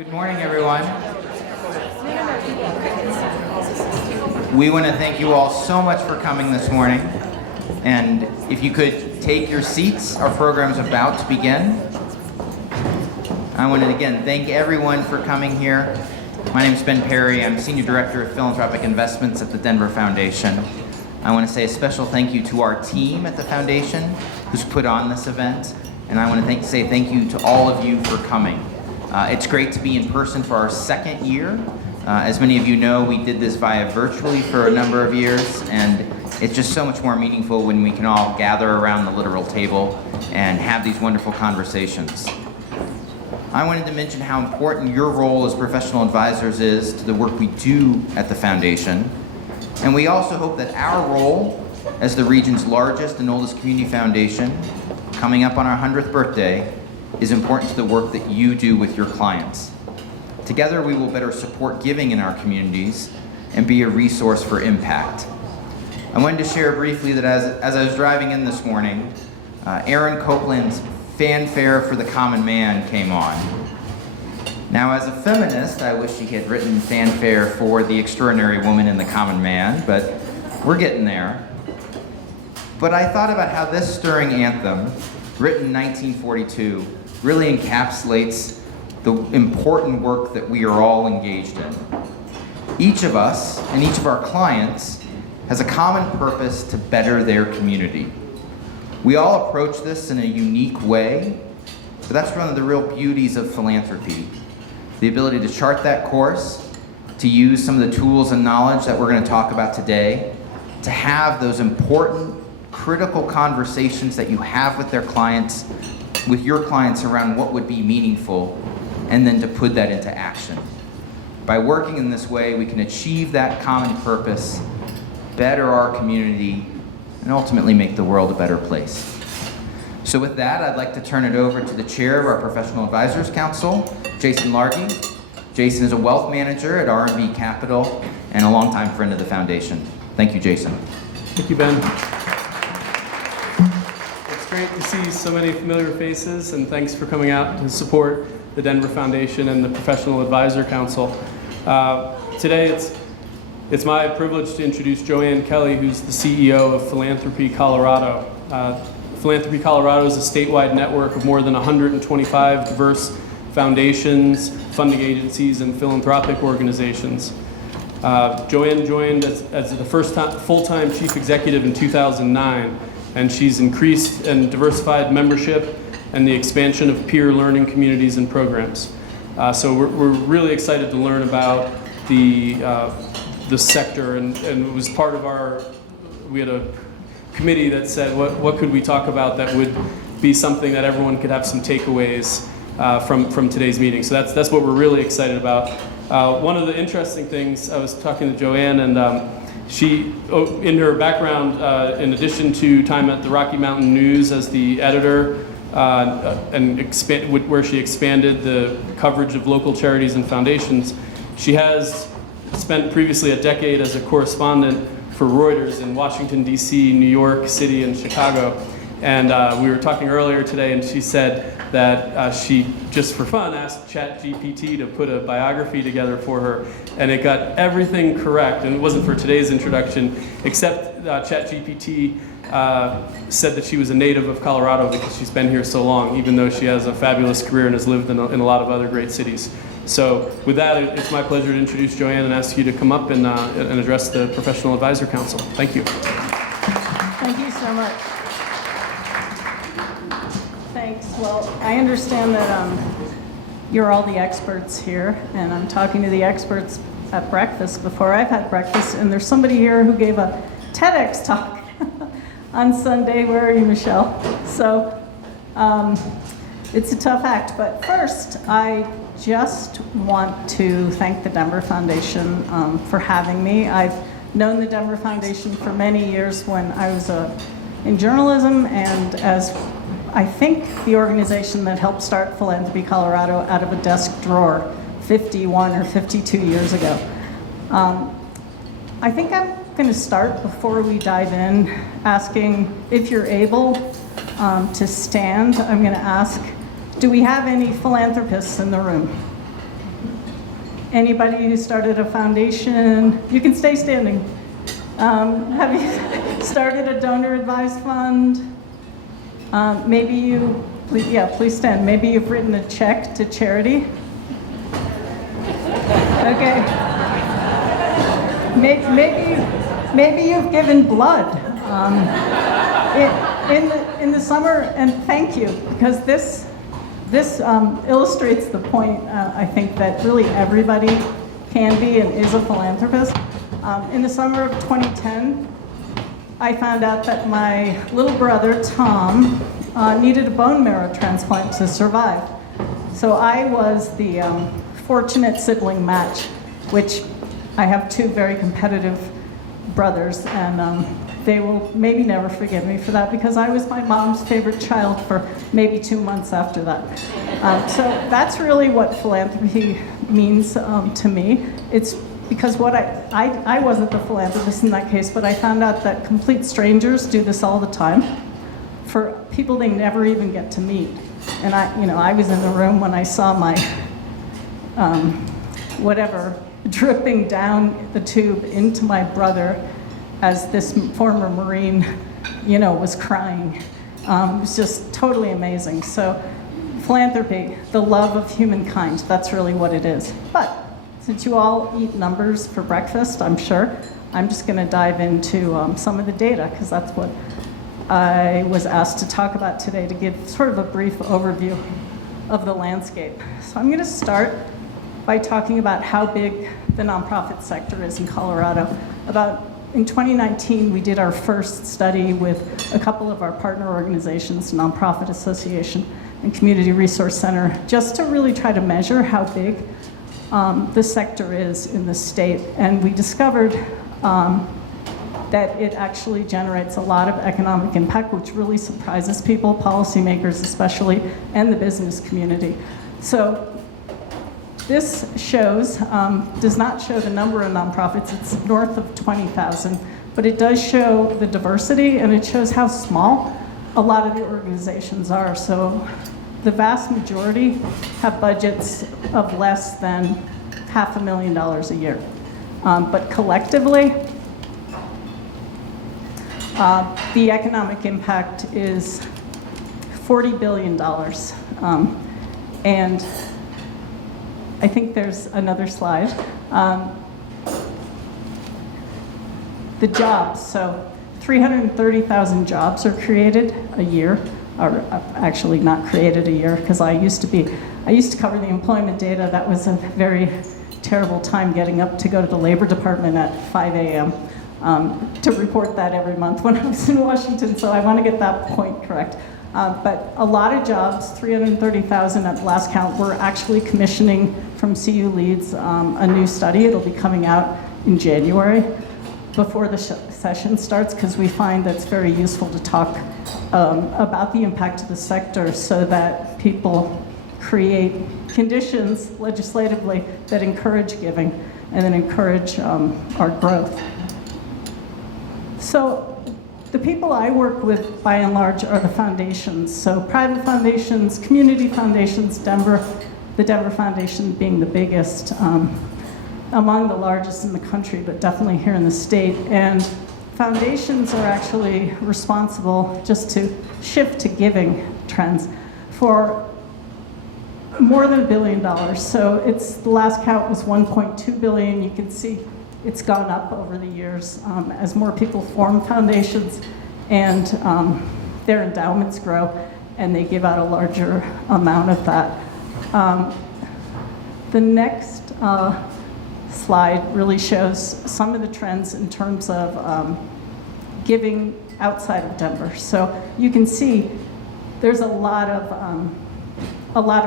Good morning, everyone. We want to thank you all so much for coming this morning. And if you could take your seats, our program is about to begin. I want to again thank everyone for coming here. My name is Ben Perry. I'm Senior Director of Philanthropic Investments at the Denver Foundation. I want to say a special thank you to our team at the Foundation who's put on this event. And I want to say thank you to all of you for coming. It's great to be in person for our second year. As many of you know, we did this virtually for a number of years, and it's just so much more meaningful when we can all gather around the literal table and have these wonderful conversations. I wanted to mention how important your role as professional advisors is to the work we do at the Foundation. And we also hope that our role as the region's largest and oldest community foundation, coming up on our 100th birthday, is important to the work that you do with your clients. Together, we will better support giving in our communities and be a resource for impact. I wanted to share briefly that as I was driving in this morning, Aaron Copland's Fanfare for the Common Man came on. Now, as a feminist, I wish she had written Fanfare for the Extraordinary Woman and the Common Man, but we're getting there. But I thought about how this stirring anthem, written in 1942, really encapsulates the important work that we are all engaged in. Each of us and each of our clients has a common purpose to better their community. We all approach this in a unique way, but that's one of the real beauties of philanthropy. The ability to chart that course, to use some of the tools and knowledge that we're going to talk about today, to have those important, critical conversations that you have with your clients around what would be meaningful, and then to put that into action. By working in this way, we can achieve that common purpose, better our community, and ultimately make the world a better place. So with that, I'd like to turn it over to the chair of our Professional Advisors Council, Jason Largy. Jason is a wealth manager at R&B Capital and a longtime friend of the Foundation. Thank you, Jason. Thank you, Ben. It's great to see so many familiar faces, and thanks for coming out to support the Denver Foundation and the Professional Advisor Council. Today, it's my privilege to introduce Joanne Kelly, who's the CEO of Philanthropy Colorado. Philanthropy Colorado is a statewide network of more than 125 diverse foundations, funding agencies, and philanthropic organizations. Joanne joined as the first full-time chief executive in 2009, and she's increased and diversified membership and the expansion of peer learning communities and programs. So we're really excited to learn about the sector, and it was part of we had a committee that said, what could we talk about that would be something that everyone could have some takeaways from today's meeting. So that's what we're really excited about. One of the interesting things, I was talking to Joanne, and she, in her background, in addition to time at the Rocky Mountain News as the editor, where she expanded the coverage of local charities and foundations, she has spent previously a decade as a correspondent for Reuters in Washington, D.C., New York City, and Chicago. And we were talking earlier today, and she said that she, just for fun, asked ChatGPT to put a biography together for her, and it got everything correct. And it wasn't for today's introduction, except ChatGPT said that she was a native of Colorado because she's been here so long, even though she has a fabulous career and has lived in a lot of other great cities. So with that, it's my pleasure to introduce Joanne and ask you to come up and address the Professional Advisor Council. Thank you. Thank you so much. Thanks. Well, I understand that you're all the experts here, and I'm talking to the experts at breakfast before I've had breakfast, and there's somebody here who gave a TEDx talk on Sunday. Where are you, Michelle? So it's a tough act, but first I just want to thank the Denver Foundation for having me. I've known the Denver Foundation for many years when I was in journalism, and as I think the organization that helped start Philanthropy Colorado out of a desk drawer 51 or 52 years ago. I think I'm going to start, before we dive in, asking if you're able to stand. I'm going to ask, do we have any philanthropists in the room? Anybody who started a foundation, you can stay standing. Have you started a donor-advised fund? Maybe you, please stand. Maybe you've written a check to charity. Okay. Maybe you've given blood. In the summer, and thank you, because this illustrates the point, I think, that really everybody can be and is a philanthropist. In the summer of 2010, I found out that my little brother, Tom, needed a bone marrow transplant to survive. So I was the fortunate sibling match, which I have two very competitive brothers, and they will maybe never forgive me for that because I was my mom's favorite child for maybe 2 months after that. So that's really what philanthropy means to me. It's because what I wasn't the philanthropist in that case, but I found out that complete strangers do this all the time for people they never even get to meet. And I was in the room when I saw my whatever dripping down the tube into my brother as this former Marine, was crying. It was just totally amazing. So philanthropy, the love of humankind, that's really what it is. But since you all eat numbers for breakfast, I'm sure, I'm just going to dive into some of the data, because that's what I was asked to talk about today, to give sort of a brief overview of the landscape. So I'm going to start by talking about how big the nonprofit sector is in Colorado. In 2019, we did our first study with a couple of our partner organizations, Nonprofit Association and Community Resource Center, just to really try to measure how big the sector is in the state. And we discovered that it actually generates a lot of economic impact, which really surprises people, policymakers especially, and the business community. So this does not show the number of nonprofits. It's north of 20,000, but it does show the diversity, and it shows how small a lot of the organizations are. So the vast majority have budgets of less than $500,000 a year. But collectively, the economic impact is $40 billion. And I think there's another slide. The jobs, so 330,000 jobs are created a year, or actually not created a year, because I used to cover the employment data. That was a very terrible time getting up to go to the Labor Department at 5 a.m. To report that every month when I was in Washington, so I want to get that point correct. But a lot of jobs, 330,000 at the last count. We're actually commissioning from CU Leads a new study. It'll be coming out in January before the session starts, because we find that it's very useful to talk about the impact of the sector so that people create conditions legislatively that encourage giving and then encourage our growth. So the people I work with, by and large, are the foundations. So private foundations, community foundations, the Denver Foundation being the biggest, among the largest in the country, but definitely here in the state. And foundations are actually responsible, just to shift to giving trends, for more than $1 billion. So the last count was 1.2 billion. You can see it's gone up over the years as more people form foundations and their endowments grow, and they give out a larger amount of that. The next slide really shows some of the trends in terms of giving outside of Denver. So you can see there's a lot of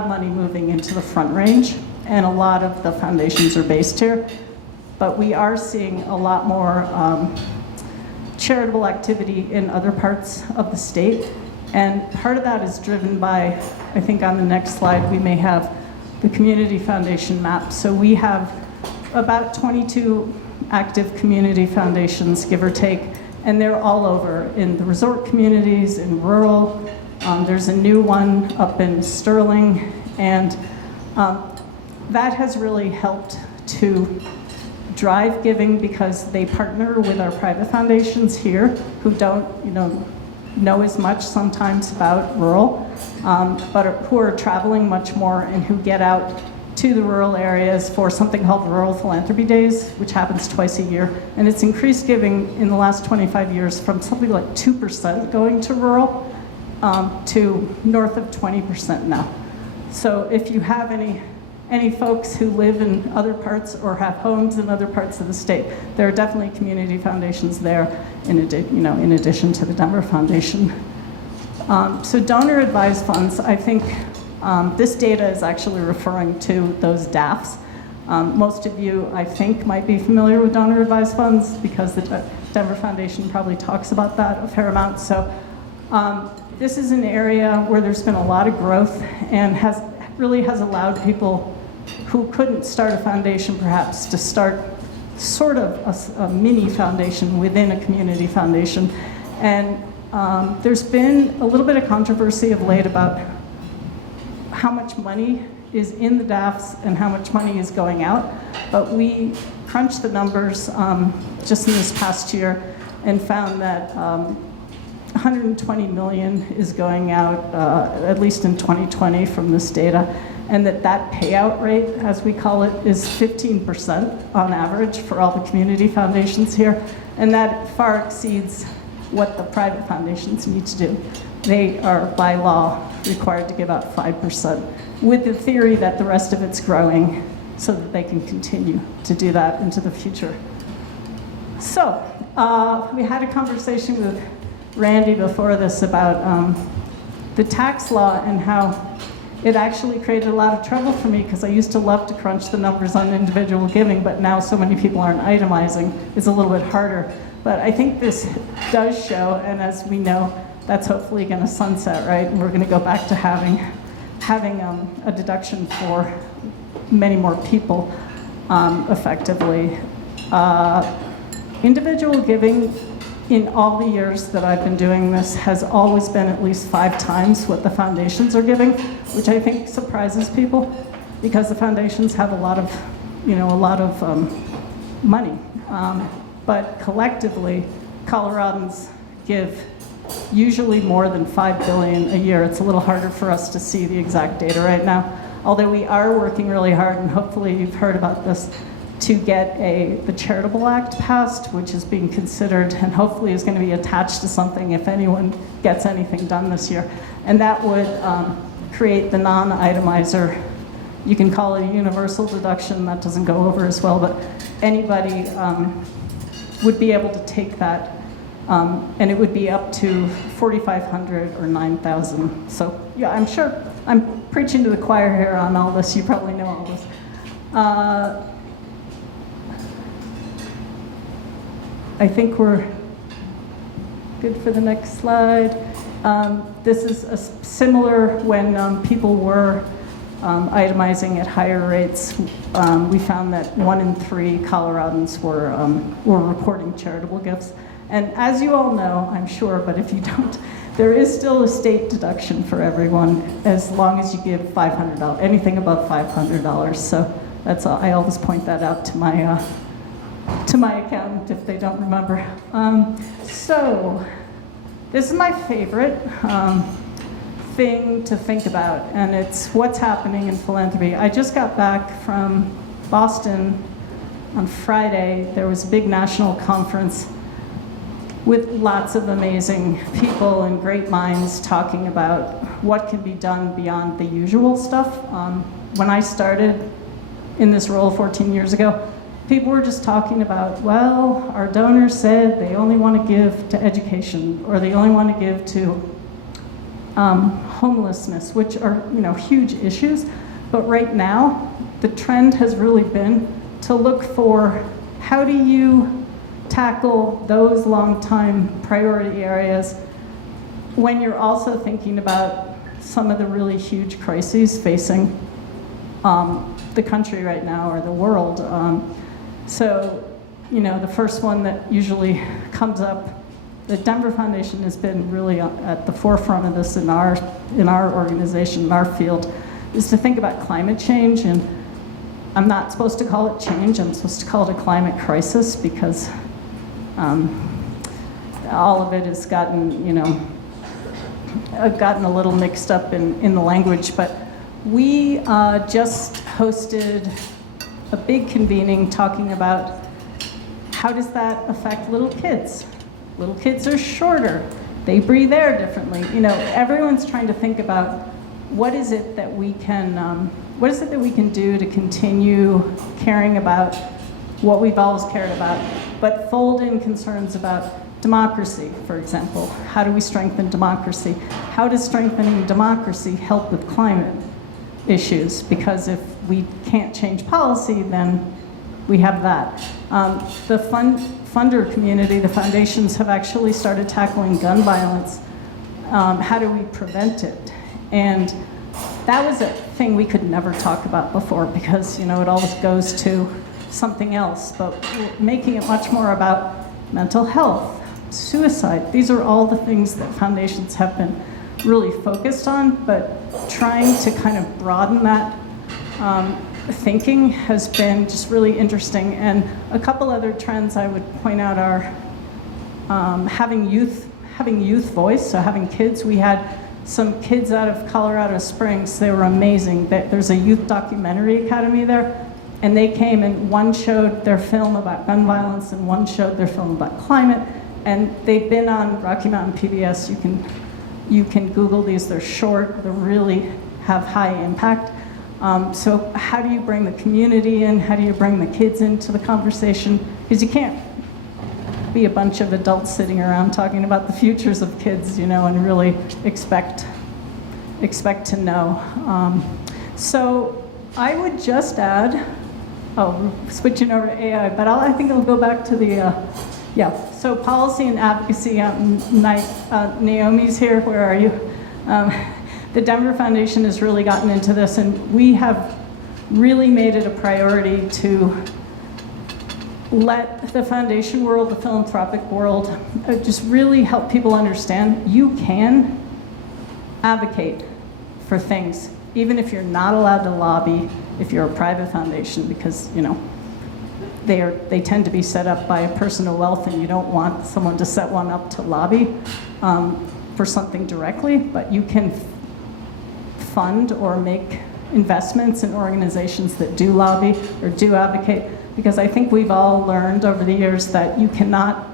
money moving into the Front Range, and a lot of the foundations are based here. But we are seeing a lot more charitable activity in other parts of the state. And part of that is driven by, I think on the next slide, we may have the community foundation map. So we have about 22 active community foundations, give or take, and they're all over in the resort communities, in rural. There's a new one up in Sterling, and that has really helped to drive giving because they partner with our private foundations here who don't, know as much sometimes about rural, but who are traveling much more and who get out to the rural areas for something called Rural Philanthropy Days, which happens twice a year. And it's increased giving in the last 25 years from something like 2% going to rural to north of 20% now. So if you have any folks who live in other parts or have homes in other parts of the state, there are definitely community foundations there in addition to the Denver Foundation. So donor advised funds, I think this data is actually referring to those DAFs. Most of you, I think, might be familiar with donor advised funds because the Denver Foundation probably talks about that a fair amount. So this is an area where there's been a lot of growth and really has allowed people who couldn't start a foundation perhaps to start sort of a mini foundation within a community foundation. And there's been a little bit of controversy of late about how much money is in the DAFs and how much money is going out. But we crunched the numbers just in this past year and found that 120 million is going out, at least in 2020 from this data, and that payout rate, as we call it, is 15% on average for all the community foundations here, and that far exceeds what the private foundations need to do. They are, by law, required to give out 5%, with the theory that the rest of it's growing so that they can continue to do that into the future. So, we had a conversation with Randy before this about the tax law and how it actually created a lot of trouble for me because I used to love to crunch the numbers on individual giving, but now so many people aren't itemizing, it's a little bit harder. But I think this does show, and as we know, that's hopefully going to sunset, right? And we're going to go back to having a deduction for many more people effectively. Individual giving in all the years that I've been doing this has always been at least 5 times what the foundations are giving, which I think surprises people because the foundations have a lot of money. But collectively, Coloradans give usually more than $5 billion a year. It's a little harder for us to see the exact data right now, although we are working really hard, and hopefully you've heard about this, to get the Charitable Act passed, which is being considered and hopefully is going to be attached to something if anyone gets anything done this year. And that would create the non-itemizer. You can call it a universal deduction. That doesn't go over as well, but anybody would be able to take that, and it would be up to $4,500 or $9,000. So yeah, I'm sure I'm preaching to the choir here on all this. You probably know all this. I think we're good for the next slide. This is similar when people were itemizing at higher rates. We found that 1 in 3 Coloradans were reporting charitable gifts. And as you all know, I'm sure, but if you don't, there is still a state deduction for everyone as long as you give $500, anything above $500. So that's all. I always point that out to my accountant if they don't remember. So this is my favorite thing to think about, and it's what's happening in philanthropy. I just got back from Boston on Friday. There was a big national conference with lots of amazing people and great minds talking about what can be done beyond the usual stuff. When I started in this role 14 years ago, people were just talking about, well, our donors said they only want to give to education, or they only want to give to homelessness, which are huge issues. But right now, the trend has really been to look for how do you tackle those long-time priority areas when you're also thinking about some of the really huge crises facing the country right now, or the world. So, the first one that usually comes up, the Denver Foundation has been really at the forefront of this in our organization, in our field, is to think about climate change. And I'm not supposed to call it change, I'm supposed to call it a climate crisis because all of it has gotten, gotten a little mixed up in the language. But we just hosted a big convening talking about how does that affect little kids? Little kids are shorter. They breathe air differently. Everyone's trying to think about what is it that we can do to continue caring about what we've always cared about, but fold in concerns about democracy, for example. How do we strengthen democracy? How does strengthening democracy help with climate issues? Because if we can't change policy, then we have that. The funder community, the foundations, have actually started tackling gun violence. How do we prevent it? And that was a thing we could never talk about before because, it always goes to something else. But making it much more about mental health, suicide. These are all the things that foundations have been really focused on, but trying to kind of broaden that thinking has been just really interesting. And a couple other trends I would point out are having youth voice, so having kids. We had some kids out of Colorado Springs. They were amazing. There's a youth documentary academy there, and they came and one showed their film about gun violence and one showed their film about climate. And they've been on Rocky Mountain PBS. You can Google these. They're short. They really have high impact. So how do you bring the community in? How do you bring the kids into the conversation? Because you can't be a bunch of adults sitting around talking about the futures of kids, and really expect to know. So I would just add, switching over to AI, but I think I'll go back to the, so policy and advocacy. Naomi's here, where are you? The Denver Foundation has really gotten into this, and we have really made it a priority to let the foundation world, the philanthropic world, just really help people understand you can advocate for things, even if you're not allowed to lobby if you're a private foundation, because they tend to be set up by a person of wealth, and you don't want someone to set one up to lobby for something directly, but you can fund or make investments in organizations that do lobby or do advocate, because I think we've all learned over the years that you cannot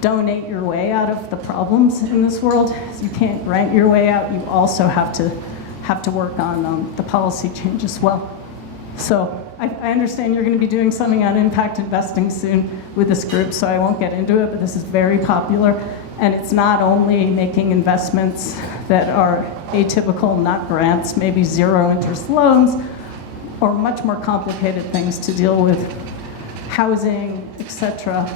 donate your way out of the problems in this world. You can't grant your way out. You also have to work on the policy change as well. So I understand you're going to be doing something on impact investing soon with this group, so I won't get into it, but this is very popular. And it's not only making investments that are atypical, not grants, maybe zero interest loans, or much more complicated things to deal with housing, etc.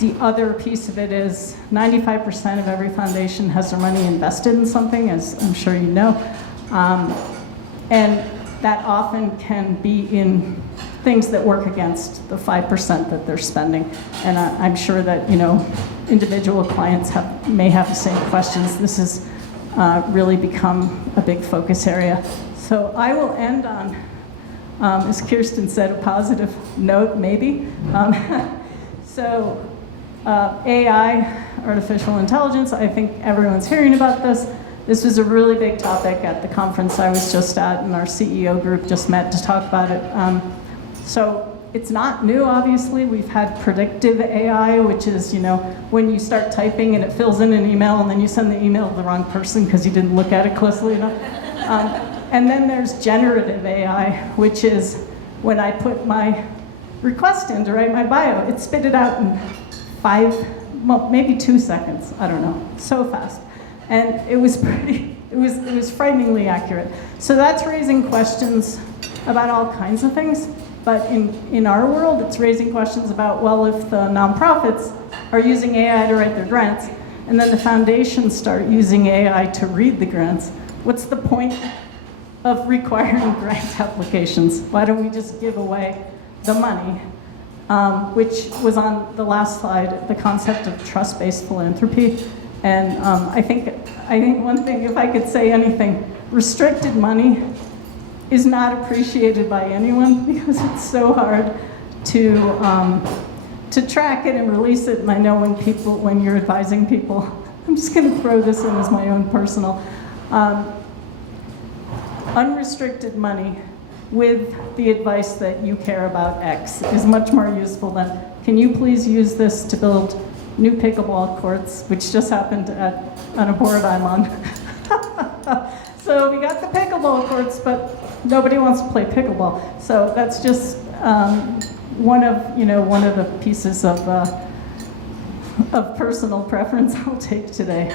The other piece of it is 95% of every foundation has their money invested in something, as I'm sure you know. And that often can be in things that work against the 5% that they're spending. And I'm sure that individual clients may have the same questions. This has really become a big focus area. So I will end on, as Kirsten said, a positive note, maybe. AI, artificial intelligence, I think everyone's hearing about this. This was a really big topic at the conference I was just at, and our CEO group just met to talk about it. So it's not new, obviously. We've had predictive AI, which is, when you start typing and it fills in an email and then you send the email to the wrong person because you didn't look at it closely enough. And then there's generative AI, which is when I put my request in to write my bio, it spit it out in maybe 2 seconds. I don't know, so fast. And it was frighteningly accurate. So that's raising questions about all kinds of things. But in our world, it's raising questions about, well, if the nonprofits are using AI to write their grants, and then the foundations start using AI to read the grants, what's the point of requiring grant applications? Why don't we just give away the money? Which was on the last slide, the concept of trust-based philanthropy. And I think one thing, if I could say anything, restricted money is not appreciated by anyone because it's so hard to track it and release it. And I know when you're advising people, I'm just going to throw this in as my own personal, unrestricted money with the advice that you care about X is much more useful than, can you please use this to build new pickleball courts, which just happened on a board I'm on. So we got the pickleball courts, but nobody wants to play pickleball. So that's just one of the pieces of personal preference I'll take today.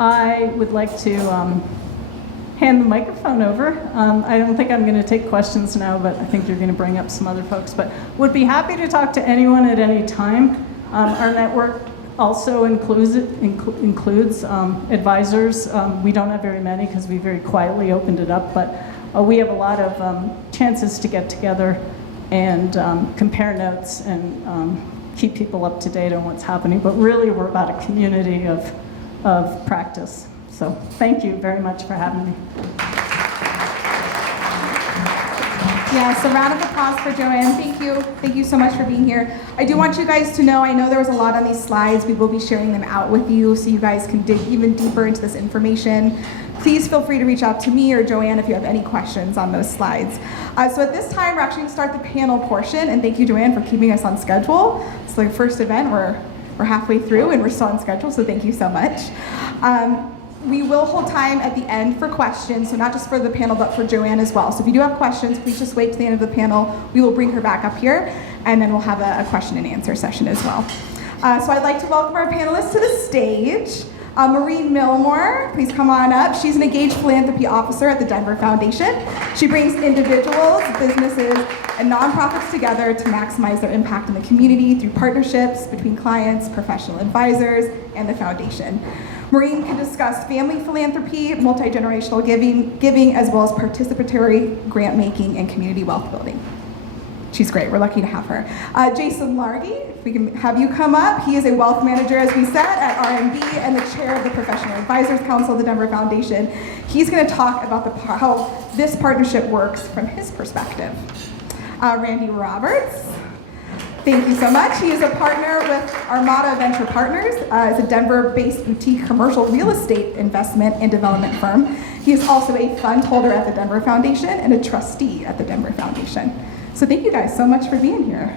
I would like to hand the microphone over. I don't think I'm going to take questions now, but I think you're going to bring up some other folks. But would be happy to talk to anyone at any time. Our network also includes advisors. We don't have very many because we very quietly opened it up, but we have a lot of chances to get together and compare notes and keep people up to date on what's happening. But really, we're about a community of practice. So thank you very much for having me. Yes, a round of applause for Joanne. Thank you. Thank you so much for being here. I do want you guys to know, I know there was a lot on these slides. We will be sharing them out with you so you guys can dig even deeper into this information. Please feel free to reach out to me or Joanne if you have any questions on those slides. So at this time, we're actually going to start the panel portion, and thank you, Joanne, for keeping us on schedule. It's the first event. We're halfway through, and we're still on schedule, so thank you so much. We will hold time at the end for questions, so not just for the panel, but for Joanne as well. So if you do have questions, please just wait to the end of the panel. We will bring her back up here, and then we'll have a question and answer session as well. So I'd like to welcome our panelists to the stage. Maureen Milmore, please come on up. She's an engaged philanthropy officer at the Denver Foundation. She brings individuals, businesses, and nonprofits together to maximize their impact in the community through partnerships between clients, professional advisors, and the foundation. Maureen can discuss family philanthropy, multi-generational giving, as well as participatory grant making and community wealth building. She's great. We're lucky to have her. Jason Largy, if we can have you come up. He is a wealth manager, as we said, at R&B and the chair of the Professional Advisors Council of the Denver Foundation. He's going to talk about how this partnership works from his perspective. Randy Roberts. Thank you so much. He is a partner with Armada Venture Partners. It's a Denver-based boutique commercial real estate investment and development firm. He is also a fund holder at the Denver Foundation and a trustee at the Denver Foundation. So thank you guys so much for being here.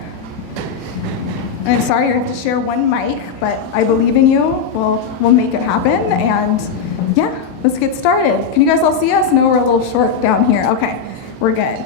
And I'm sorry you have to share one mic, but I believe in you. We'll make it happen. And yeah, let's get started. Can you guys all see us? No, we're a little short down here. Okay, we're good.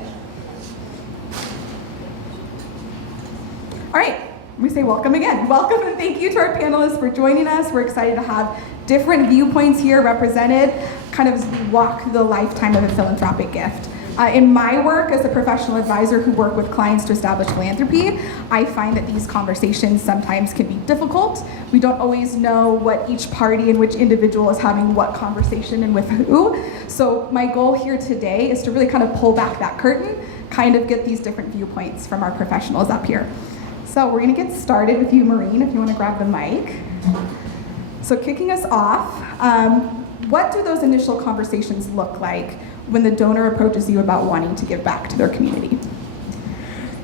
All right, we say welcome again. Welcome and thank you to our panelists for joining us. We're excited to have different viewpoints here represented, kind of as we walk through the lifetime of a philanthropic gift. In my work as a professional advisor who work with clients to establish philanthropy, I find that these conversations sometimes can be difficult. We don't always know what each party and which individual is having what conversation and with who. So my goal here today is to really kind of pull back that curtain, kind of get these different viewpoints from our professionals up here. So we're going to get started with you, Maureen, if you want to grab the mic. So kicking us off, what do those initial conversations look like when the donor approaches you about wanting to give back to their community?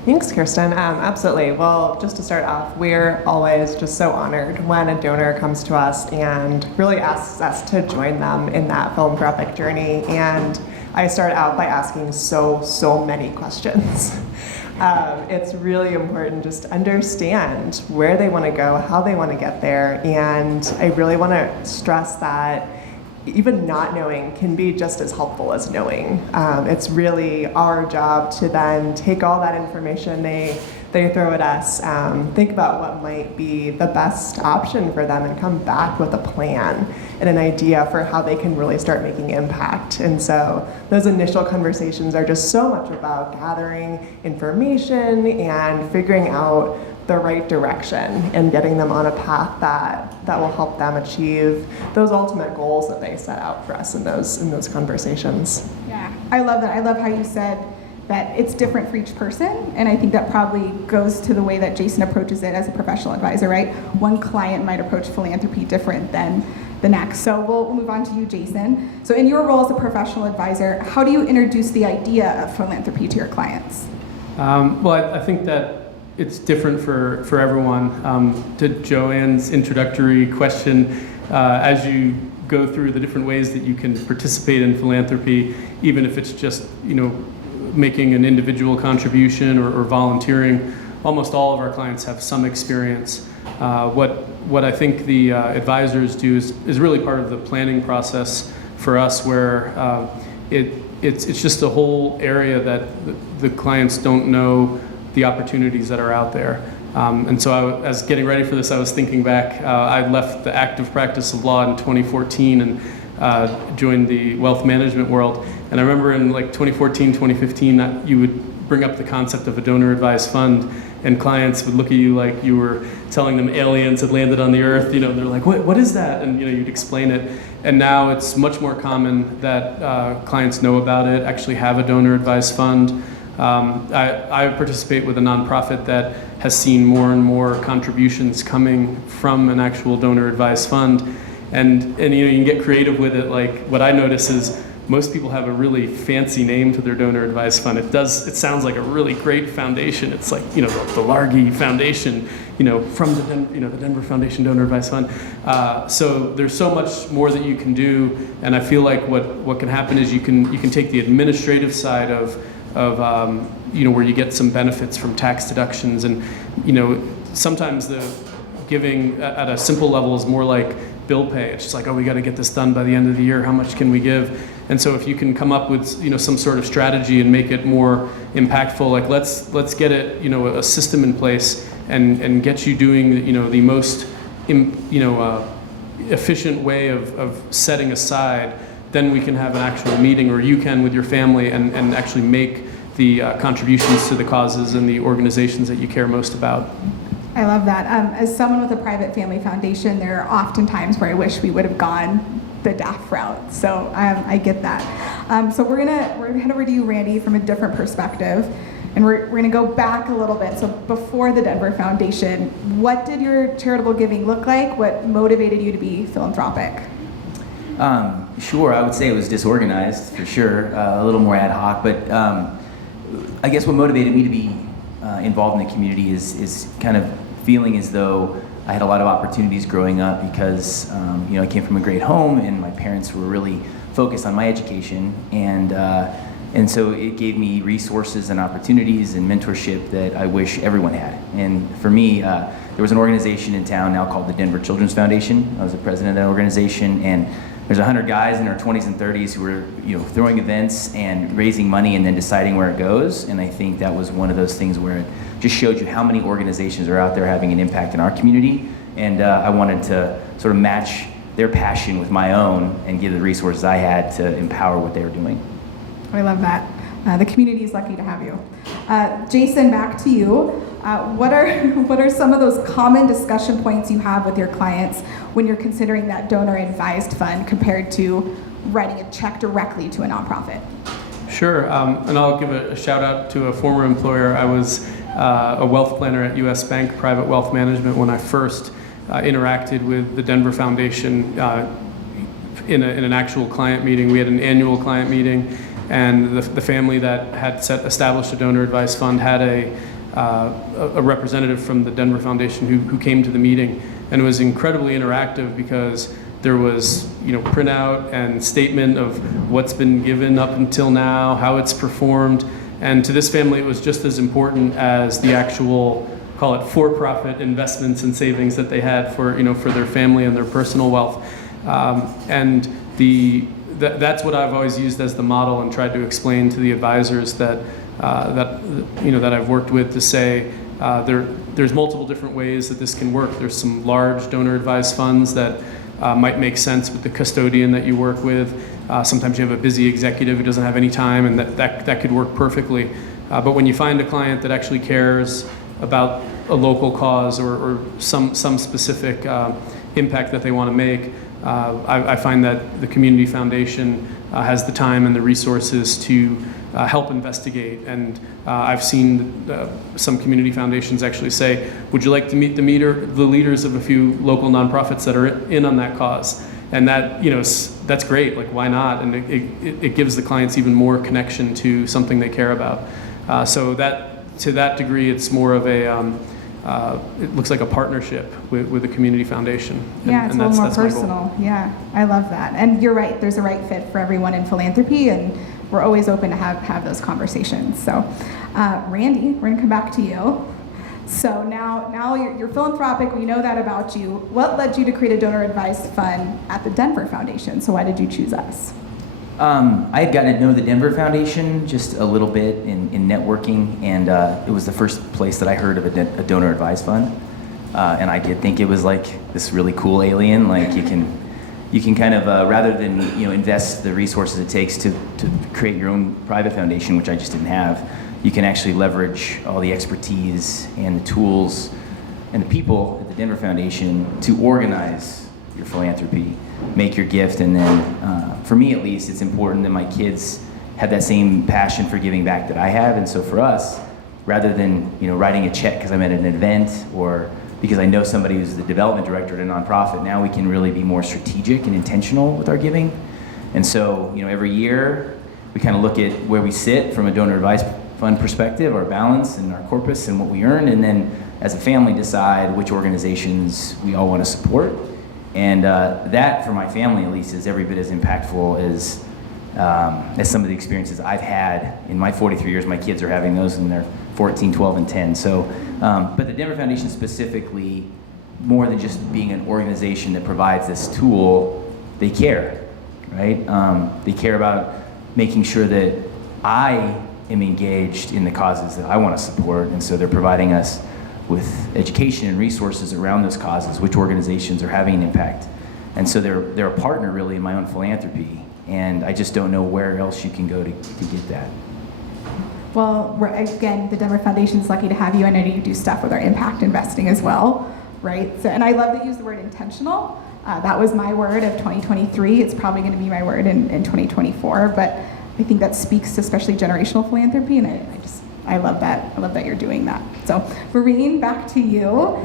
Thanks, Kirsten. Absolutely. Well, just to start off, we're always just so honored when a donor comes to us and really asks us to join them in that philanthropic journey. And I start out by asking so many questions. It's really important just to understand where they want to go, how they want to get there, and I really want to stress that even not knowing can be just as helpful as knowing. It's really our job to then take all that information they throw at us, think about what might be the best option for them, and come back with a plan and an idea for how they can really start making impact. And so those initial conversations are just so much about gathering information and figuring out the right direction and getting them on a path that will help them achieve those ultimate goals that they set out for us in those conversations. Yeah, I love that. I love how you said that it's different for each person, and I think that probably goes to the way that Jason approaches it as a professional advisor, right? One client might approach philanthropy different than the next. So we'll move on to you, Jason. So in your role as a professional advisor, how do you introduce the idea of philanthropy to your clients? Well, I think that it's different for everyone. To Joanne's introductory question, as you go through the different ways that you can participate in philanthropy, even if it's just, making an individual contribution or volunteering, almost all of our clients have some experience. What I think the advisors do is really part of the planning process for us, where it's just a whole area that the clients don't know the opportunities that are out there. And so as getting ready for this, I was thinking back. I left the active practice of law in 2014 and joined the wealth management world. And I remember in like 2014, 2015, that you would bring up the concept of a donor advised fund, and clients would look at you like you were telling them aliens had landed on the earth. And they're like, what is that? And you'd explain it. And now it's much more common that clients know about it, actually have a donor advised fund. I participate with a nonprofit that has seen more and more contributions coming from an actual donor advised fund. And you can get creative with it. Like, what I notice is most people have a really fancy name to their donor advised fund. It sounds like a really great foundation. It's like, the Largy Foundation, from the Denver Foundation Donor Advised Fund. So there's so much more that you can do, and I feel like what can happen is you can take the administrative side of where you get some benefits from tax deductions, and sometimes the giving at a simple level is more like bill pay. It's just like, we got to get this done by the end of the year. How much can we give? And so if you can come up with some sort of strategy and make it more impactful, like let's get it a system in place and get you doing the most efficient way of setting aside, then we can have an actual meeting, or you can with your family, and actually make the contributions to the causes and the organizations that you care most about. I love that. As someone with a private family foundation, there are often times where I wish we would have gone the DAF route. So I get that. So we're gonna head over to you, Randy, from a different perspective, and we're gonna go back a little bit. So before the Denver Foundation, what did your charitable giving look like? What motivated you to be philanthropic? Sure, I would say it was disorganized for sure, a little more ad hoc, but I guess what motivated me to be involved in the community is kind of feeling as though I had a lot of opportunities growing up, because I came from a great home and my parents were really focused on my education, and so it gave me resources and opportunities and mentorship that I wish everyone had. And for me, there was an organization in town now called the Denver Children's Foundation. I was the president of that organization, and there's 100 guys in their 20s and 30s who were throwing events and raising money and then deciding where it goes. And I think that was one of those things where it just showed you how many organizations are out there having an impact in our community. And I wanted to sort of match their passion with my own and give the resources I had to empower what they were doing. I love that. The community is lucky to have you. Jason, back to you. What are some of those common discussion points you have with your clients when you're considering that donor advised fund compared to writing a check directly to a nonprofit? Sure, and I'll give a shout out to a former employer. I was a wealth planner at US Bank Private Wealth Management when I first interacted with the Denver Foundation in an actual client meeting. We had an annual client meeting, and the family that had established a donor advised fund had a representative from the Denver Foundation who came to the meeting, and it was incredibly interactive because there was printout and statement of what's been given up until now, how it's performed, and to this family it was just as important as the actual, call it for-profit investments and savings that they had for their family and their personal wealth, and that's what I've always used as the model and tried to explain to the advisors that I've worked with, to say there's multiple different ways that this can work. There's some large donor advised funds that might make sense with the custodian that you work with. Sometimes you have a busy executive who doesn't have any time, and that could work perfectly. But when you find a client that actually cares about a local cause or some specific impact that they want to make, I find that the Community Foundation has the time and the resources to help investigate. And I've seen some community foundations actually say, would you like to meet the leaders of a few local nonprofits that are in on that cause? And that, that's great, like why not? And it gives the clients even more connection to something they care about. So that, to that degree, it's more of a, it looks like a partnership with a community foundation. Yeah, it's a little more that's my goal. personal. Yeah, I love that. And you're right, there's a right fit for everyone in philanthropy, and we're always open to have those conversations. So, Randy, we're gonna come back to you. So now you're philanthropic, we know that about you. What led you to create a donor advised fund at the Denver Foundation? So why did you choose us? I had gotten to know the Denver Foundation just a little bit in networking, and it was the first place that I heard of a donor advised fund. And I did think it was like this really cool alien, like you can kind of, rather than invest the resources it takes to create your own private foundation, which I just didn't have, you can actually leverage all the expertise and the tools and the people at the Denver Foundation to organize your philanthropy, make your gift, and then, for me at least, it's important that my kids have that same passion for giving back that I have. And so for us, rather than writing a check because I'm at an event or because I know somebody who's the development director at a nonprofit, now we can really be more strategic and intentional with our giving. And so every year we kind of look at where we sit from a donor advised fund perspective, our balance and our corpus and what we earn, and then as a family decide which organizations we all want to support. And that, for my family at least, is every bit as impactful as some of the experiences I've had in my 43 years. My kids are having those in their 14, 12, and 10. So, but the Denver Foundation specifically, more than just being an organization that provides this tool, they care, right? They care about making sure that I am engaged in the causes that I want to support, and so they're providing us with education and resources around those causes, which organizations are having an impact. And so they're a partner really in my own philanthropy, and I just don't know where else you can go to get that. Well, again, the Denver Foundation is lucky to have you. I know you do stuff with our impact investing as well, right? So, and I love that you use the word intentional. That was my word of 2023. It's probably going to be my word in 2024, but I think that speaks to especially generational philanthropy, and I love that. I love that you're doing that. So, Maureen, back to you.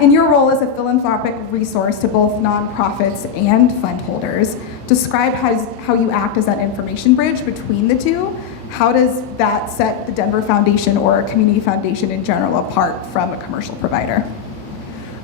In your role as a philanthropic resource to both nonprofits and fund holders, describe how you act as that information bridge between the two. How does that set the Denver Foundation or a community foundation in general apart from a commercial provider?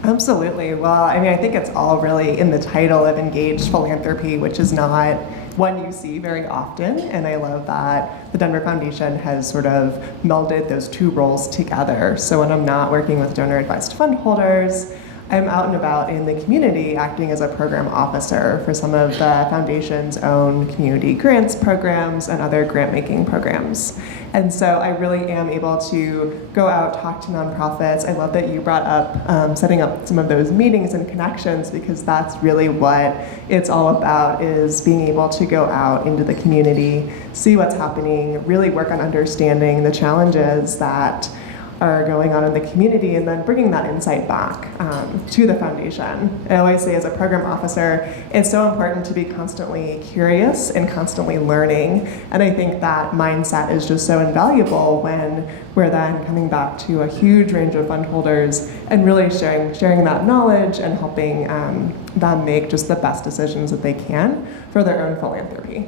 Absolutely. Well, I think it's all really in the title of engaged philanthropy, which is not one you see very often. And I love that the Denver Foundation has sort of melded those two roles together. So when I'm not working with donor advised fund holders, I'm out and about in the community acting as a program officer for some of the foundation's own community grants programs and other grant making programs. And so I really am able to go out, talk to nonprofits. I love that you brought up setting up some of those meetings and connections, because that's really what it's all about, is being able to go out into the community, see what's happening, really work on understanding the challenges that are going on in the community, and then bringing that insight back to the foundation. I always say, as a program officer, it's so important to be constantly curious and constantly learning. And I think that mindset is just so invaluable when we're then coming back to a huge range of fund holders and really sharing that knowledge and helping them make just the best decisions that they can for their own philanthropy.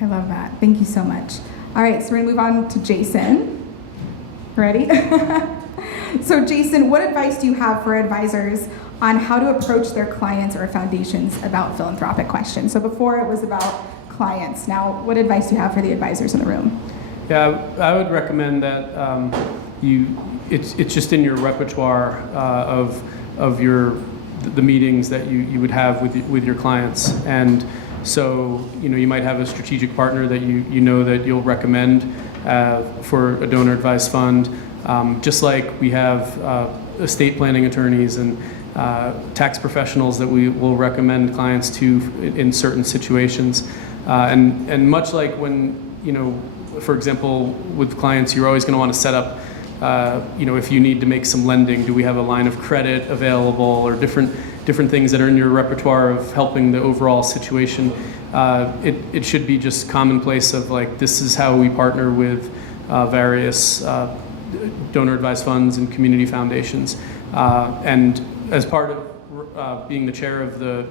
I love that. Thank you so much. All right, so we're gonna move on to Jason. Ready? So Jason, what advice do you have for advisors on how to approach their clients or foundations about philanthropic questions? So before it was about clients. Now, what advice do you have for the advisors in the room? Yeah, I would recommend that it's just in your repertoire of the meetings that you would have with your clients. And so you might have a strategic partner that you know that you'll recommend for a donor advised fund, just like we have estate planning attorneys and tax professionals that we will recommend clients to in certain situations. And much like when, for example, with clients, you're always going to want to set up, if you need to make some lending, do we have a line of credit available, or different different things that are in your repertoire of helping the overall situation. It should be just commonplace of like, this is how we partner with various donor advised funds and community foundations. And as part of being the chair of the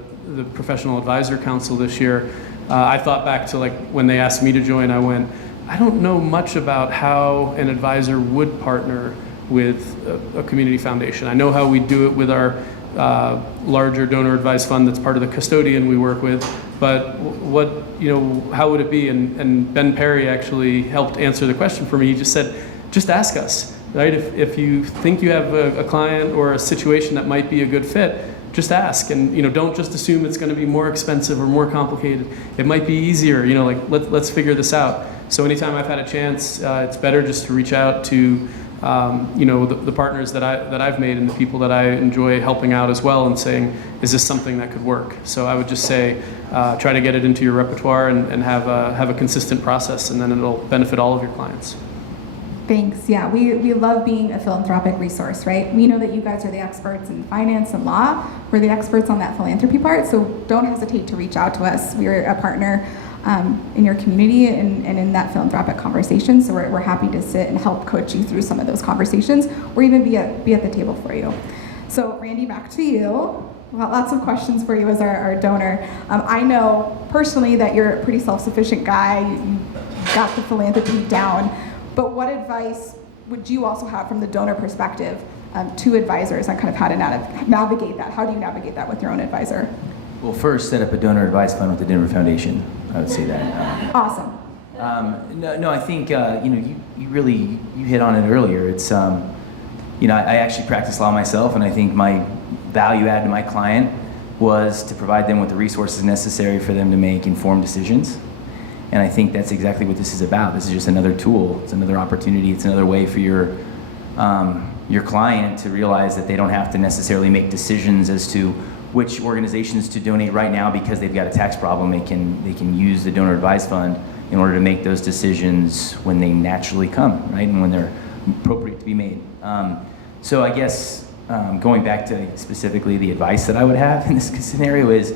Professional Advisor Council this year, I thought back to like when they asked me to join, I went, I don't know much about how an advisor would partner with a community foundation. I know how we do it with our larger donor advised fund that's part of the custodian we work with, but what, how would it be? And Ben Perry actually helped answer the question for me. He just said, just ask us, right? If you think you have a client or a situation that might be a good fit, just ask, and don't just assume it's going to be more expensive or more complicated. It might be easier, let's figure this out. So anytime I've had a chance, it's better just to reach out to the partners that I've made and the people that I enjoy helping out as well, and saying, is this something that could work? So I would just say, try to get it into your repertoire and have a consistent process, and then it'll benefit all of your clients. Thanks. Yeah, we love being a philanthropic resource, right? We know that you guys are the experts in finance and law. We're the experts on that philanthropy part, so don't hesitate to reach out to us. We're a partner in your community and in that philanthropic conversation, so we're happy to sit and help coach you through some of those conversations, or even be at the table for you. So Randy, back to you. Well, lots of questions for you as our donor. I know personally that you're a pretty self-sufficient guy. You got the philanthropy down. But what advice would you also have from the donor perspective to advisors on kind of how to navigate that? How do you navigate that with your own advisor? Well, first, set up a donor advised fund with the Denver Foundation. I would say that. Awesome. No, I think you hit on it earlier. It's I actually practice law myself, and I think my value add to my client was to provide them with the resources necessary for them to make informed decisions. And I think that's exactly what this is about. This is just another tool. It's another opportunity. It's another way for your client to realize that they don't have to necessarily make decisions as to which organizations to donate right now because they've got a tax problem. They can use the donor advised fund in order to make those decisions when they naturally come, right, and when they're appropriate to be made. So I guess going back to specifically the advice that I would have in this scenario is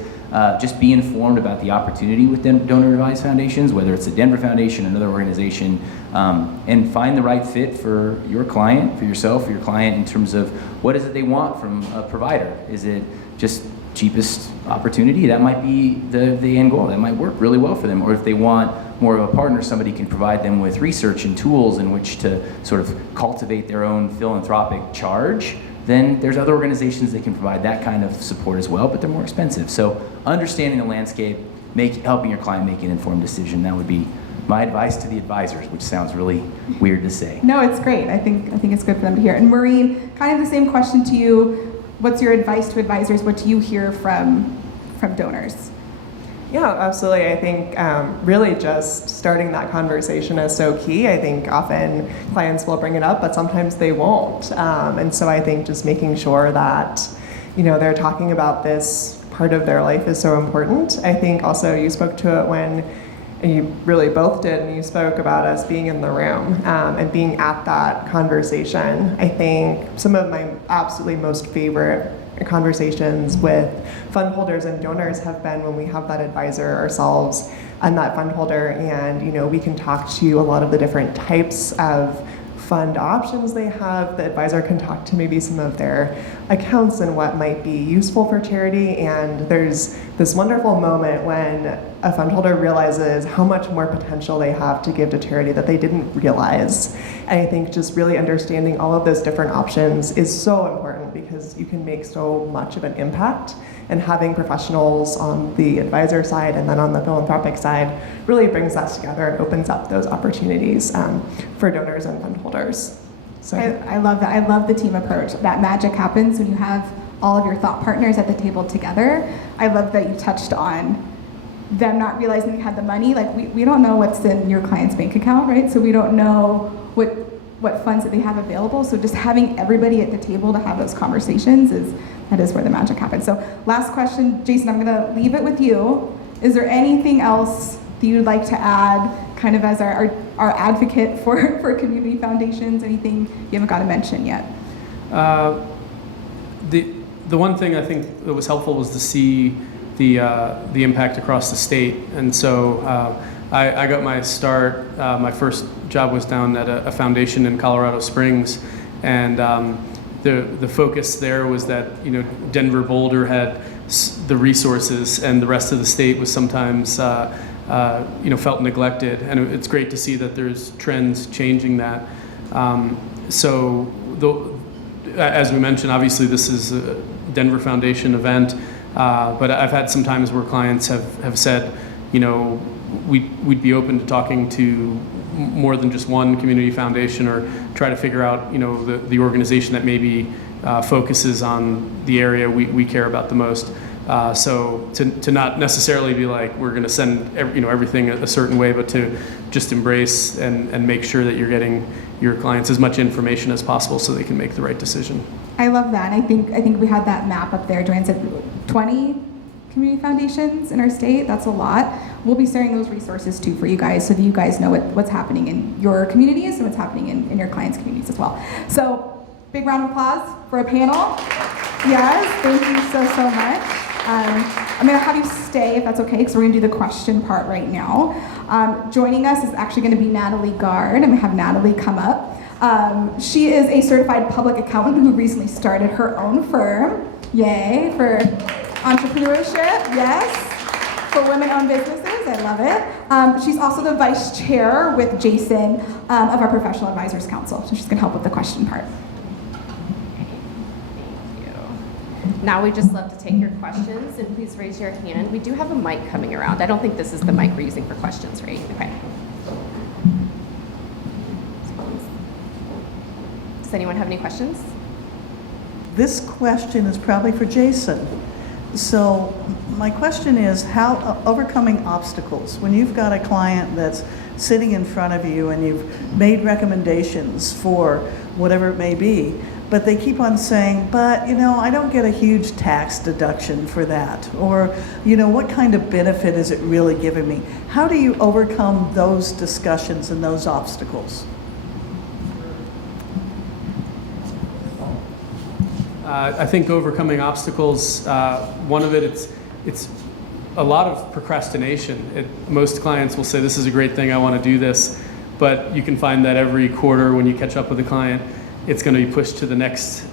just be informed about the opportunity with donor advised foundations, whether it's the Denver Foundation, another organization, and find the right fit for your client, for yourself, for your client in terms of what is it they want from a provider. Is it just cheapest opportunity? That might be the end goal. That might work really well for them. Or if they want more of a partner, somebody can provide them with research and tools in which to sort of cultivate their own philanthropic charge, then there's other organizations that can provide that kind of support as well, but they're more expensive. So understanding the landscape, helping your client make an informed decision, that would be my advice to the advisors, which sounds really weird to say. No, it's great. I think it's good for them to hear. And Maureen, kind of the same question to you. What's your advice to advisors? What do you hear from donors? Yeah, absolutely. I think really just starting that conversation is so key. I think often clients will bring it up, but sometimes they won't. And so I think just making sure that, they're talking about this part of their life is so important. I think also you spoke to it when, and you really both did, and you spoke about us being in the room and being at that conversation. I think some of my absolutely most favorite conversations with fund holders and donors have been when we have that advisor ourselves and that fund holder, and we can talk to a lot of the different types of fund options they have. The advisor can talk to maybe some of their accounts and what might be useful for charity, and there's this wonderful moment when a fund holder realizes how much more potential they have to give to charity that they didn't realize. And I think just really understanding all of those different options is so important because you can make so much of an impact, and having professionals on the advisor side and then on the philanthropic side really brings that together and opens up those opportunities for donors and fund holders. So I love that. I love the team approach. That magic happens when you have all of your thought partners at the table together. I love that you touched on them not realizing they had the money. Like we don't know what's in your client's bank account, right? So we don't know what funds that they have available. So just having everybody at the table to have those conversations that is where the magic happens. So last question, Jason, I'm gonna leave it with you. Is there anything else that you'd like to add, kind of as our advocate for community foundations? Anything you haven't got to mention yet? The the one thing I think that was helpful was to see the impact across the state. And so I got my start, my first job was down at a foundation in Colorado Springs. And the focus there was that, Denver, Boulder had the resources and the rest of the state was sometimes, felt neglected. And it's great to see that there's trends changing that. As we mentioned, obviously this is a Denver Foundation event, but I've had some times where clients have said, we'd be open to talking to more than just one community foundation, or try to figure out, the organization that maybe focuses on the area we care about the most. So to not necessarily be like, we're going to send everything a certain way, but to just embrace and make sure that you're getting your clients as much information as possible so they can make the right decision. I love that. And I think we had that map up there. Joanne said 20 community foundations in our state. That's a lot. We'll be sharing those resources too for you guys, so that you guys know what's happening in your communities and what's happening in your clients' communities as well. So big round of applause for a panel. Yes, thank you so much. I'm going to have you stay, if that's okay, because we're going to do the question part right now. Joining us is actually going to be Natalie Gard. I'm going to have Natalie come up. She is a certified public accountant who recently started her own firm. Yay, for entrepreneurship, yes, for women-owned businesses. I love it. She's also the vice chair with Jason of our Professional Advisors Council. So she's going to help with the question part. Now we just love to take your questions, and please raise your hand. We do have a mic coming around. I don't think this is the mic we're using for questions, right? Okay. Does anyone have any questions? This question is probably for Jason. So my question is, how overcoming obstacles when you've got a client that's sitting in front of you and you've made recommendations for whatever it may be, but they keep on saying, but I don't get a huge tax deduction for that, or what kind of benefit is it really giving me? How do you overcome those discussions and those obstacles? I think overcoming obstacles, one of it's a lot of procrastination. Most clients will say, this is a great thing, I want to do this, but you can find that every quarter when you catch up with a client, it's going to be pushed to the next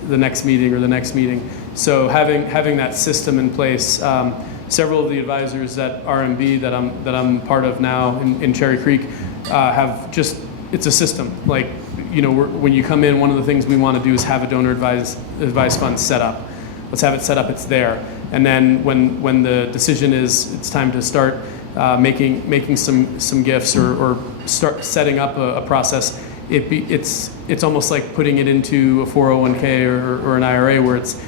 meeting or the next meeting. So having that system in place, several of the advisors at RMB that I'm part of now in Cherry Creek have just, it's a system. Like, when you come in, one of the things we want to do is have a donor advised fund set up. Let's have it set up, it's there. And then when the decision is it's time to start making some gifts or start setting up a process, it's almost like putting it into a 401k or an IRA, where it's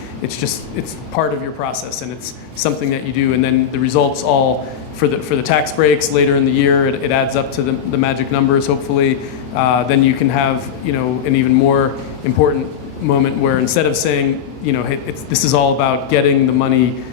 part of your process, and it's something that you do. And then the results all for the tax breaks later in the year, it adds up to the magic numbers, hopefully. Then you can have an even more important moment where, instead of saying hey, this is all about getting the money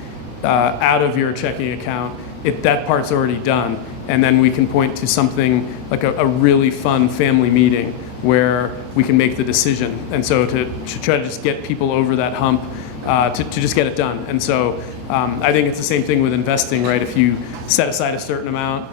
out of your checking account, that part's already done. And then we can point to something like a really fun family meeting where we can make the decision. And so to try to just get people over that hump, to just get it done. And so I think it's the same thing with investing, right? If you set aside a certain amount,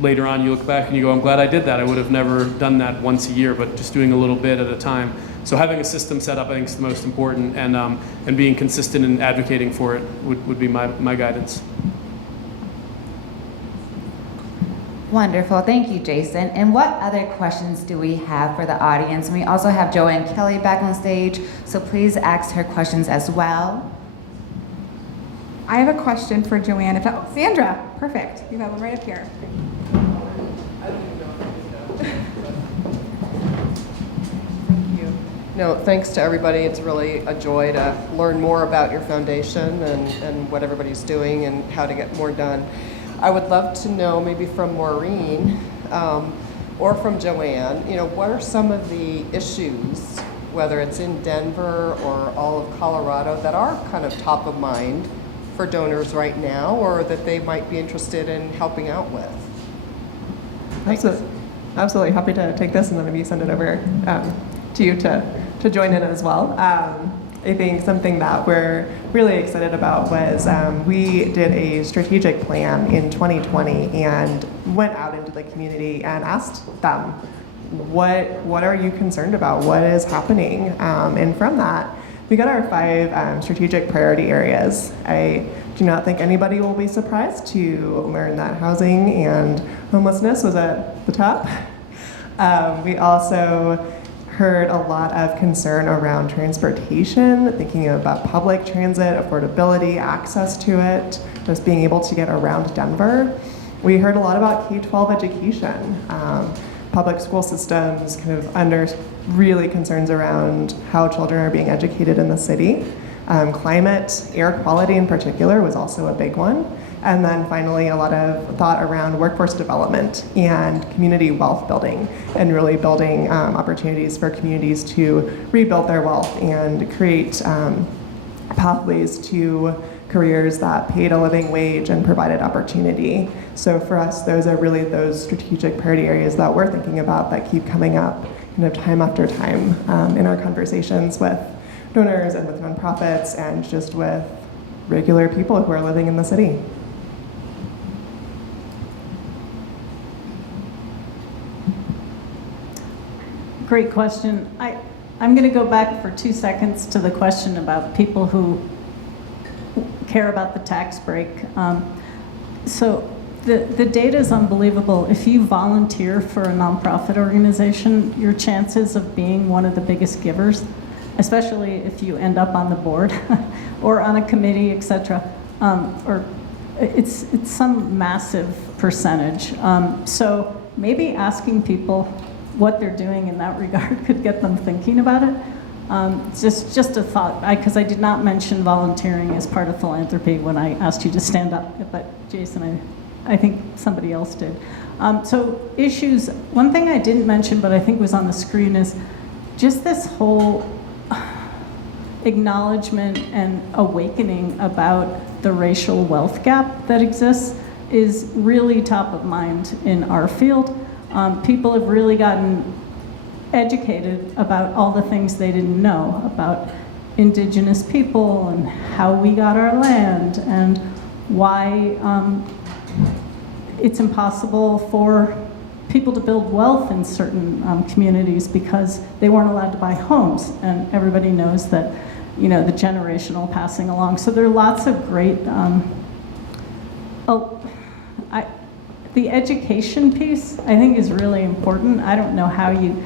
later on you look back and you go, I'm glad I did that. I would have never done that once a year, but just doing a little bit at a time. So having a system set up, I think, is the most important, and being consistent and advocating for it would be my guidance. Wonderful. Thank you, Jason. And what other questions do we have for the audience? And we also have Joanne Kelly back on stage, so please ask her questions as well. I have a question for Joanne. Sandra, perfect. You have one right up here. No, thanks to everybody. It's really a joy to learn more about your foundation and what everybody's doing and how to get more done. I would love to know, maybe from Maureen or from Joanne, what are some of the issues, whether it's in Denver or all of Colorado, that are kind of top of mind for donors right now, or that they might be interested in helping out with? Absolutely. Happy to take this, and then maybe send it over to you to join in as well. I think something that we're really excited about was we did a strategic plan in 2020 and went out into the community and asked them, what are you concerned about? What is happening? And from that, we got our 5 strategic priority areas. I do not think anybody will be surprised to learn that housing and homelessness was at the top. We also heard a lot of concern around transportation, thinking about public transit, affordability, access to it, just being able to get around Denver. We heard a lot about K-12 education, public school systems, kind of under really concerns around how children are being educated in the city. Climate, air quality in particular was also a big one. And then finally, a lot of thought around workforce development and community wealth building, and really building opportunities for communities to rebuild their wealth and create pathways to careers that paid a living wage and provided opportunity. So for us, those are really those strategic priority areas that we're thinking about that keep coming up kind of time after time in our conversations with donors and with nonprofits and just with regular people who are living in the city. Great question. I'm going to go back for 2 seconds to the question about people who care about the tax break. So the data is unbelievable. If you volunteer for a nonprofit organization, your chances of being one of the biggest givers, especially if you end up on the board or on a committee, etc., or it's some massive percentage. So maybe asking people what they're doing in that regard could get them thinking about it. Just a thought, because I did not mention volunteering as part of philanthropy when I asked you to stand up, but Jason, I think somebody else did. So issues, one thing I didn't mention but I think was on the screen is just this whole acknowledgement and awakening about the racial wealth gap that exists is really top of mind in our field. People have really gotten educated about all the things they didn't know about indigenous people and how we got our land and why it's impossible for people to build wealth in certain communities because they weren't allowed to buy homes, and everybody knows that, you know, the generational passing along. So there are lots of great the education piece, I think, is really important. I don't know how you,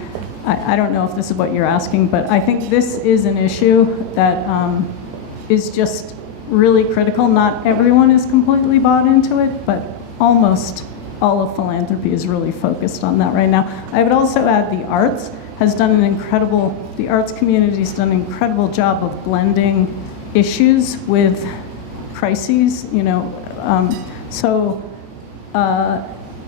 I don't know if this is what you're asking, but I think this is an issue that is just really critical. Not everyone is completely bought into it, but almost all of philanthropy is really focused on that right now. I would also add the arts has done an incredible, the arts community has done an incredible job of blending issues with crises, you know.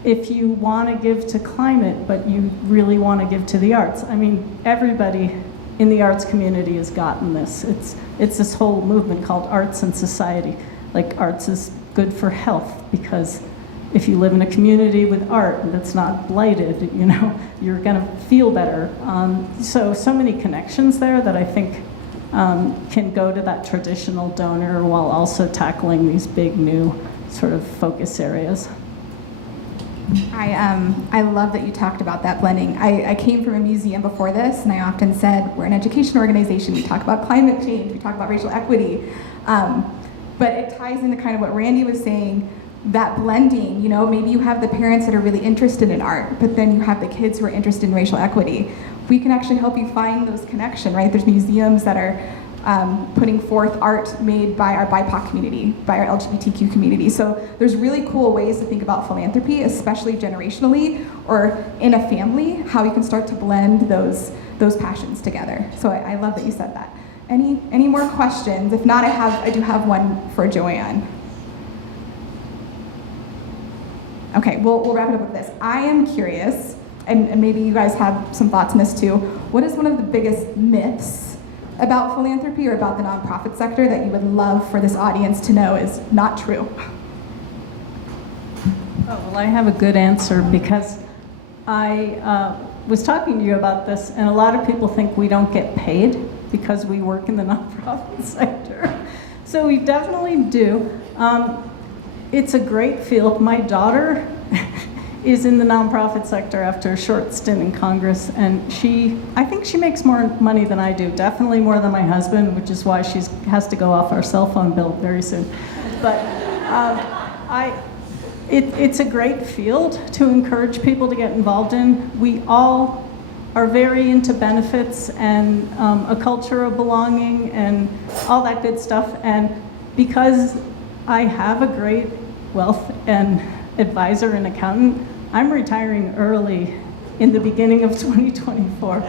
If you want to give to climate, but you really want to give to the arts, I mean, everybody in the arts community has gotten this. It's this whole movement called arts and society. Like, arts is good for health, because if you live in a community with art that's not blighted, you know, you're gonna feel better. So many connections there that I think can go to that traditional donor while also tackling these big new sort of focus areas. I love that you talked about that blending. I came from a museum before this, and I often said, we're an education organization, we talk about climate change, we talk about racial equity, but it ties into kind of what Randy was saying, that blending, you know, maybe you have the parents that are really interested in art, but then you have the kids who are interested in racial equity. We can actually help you find those connections, right? There's museums that are putting forth art made by our BIPOC community, by our LGBTQ community. So there's really cool ways to think about philanthropy, especially generationally or in a family, how you can start to blend those passions together. So I love that you said that. Any more questions? If not, I do have one for Joanne. Okay, we'll wrap it up with this. I am curious, and maybe you guys have some thoughts on this too. What is one of the biggest myths about philanthropy or about the nonprofit sector that you would love for this audience to know is not true? Oh, well, I have a good answer, because I was talking to you about this, and a lot of people think we don't get paid. because we work in the nonprofit sector. So we definitely do. It's a great field. My daughter is in the nonprofit sector after a short stint in Congress, and I think she makes more money than I do, definitely more than my husband, which is why she has to go off our cell phone bill very soon. But it's a great field to encourage people to get involved in. We all are very into benefits and a culture of belonging and all that good stuff. And because I have a great wealth and advisor and accountant, I'm retiring early in the beginning of 2024.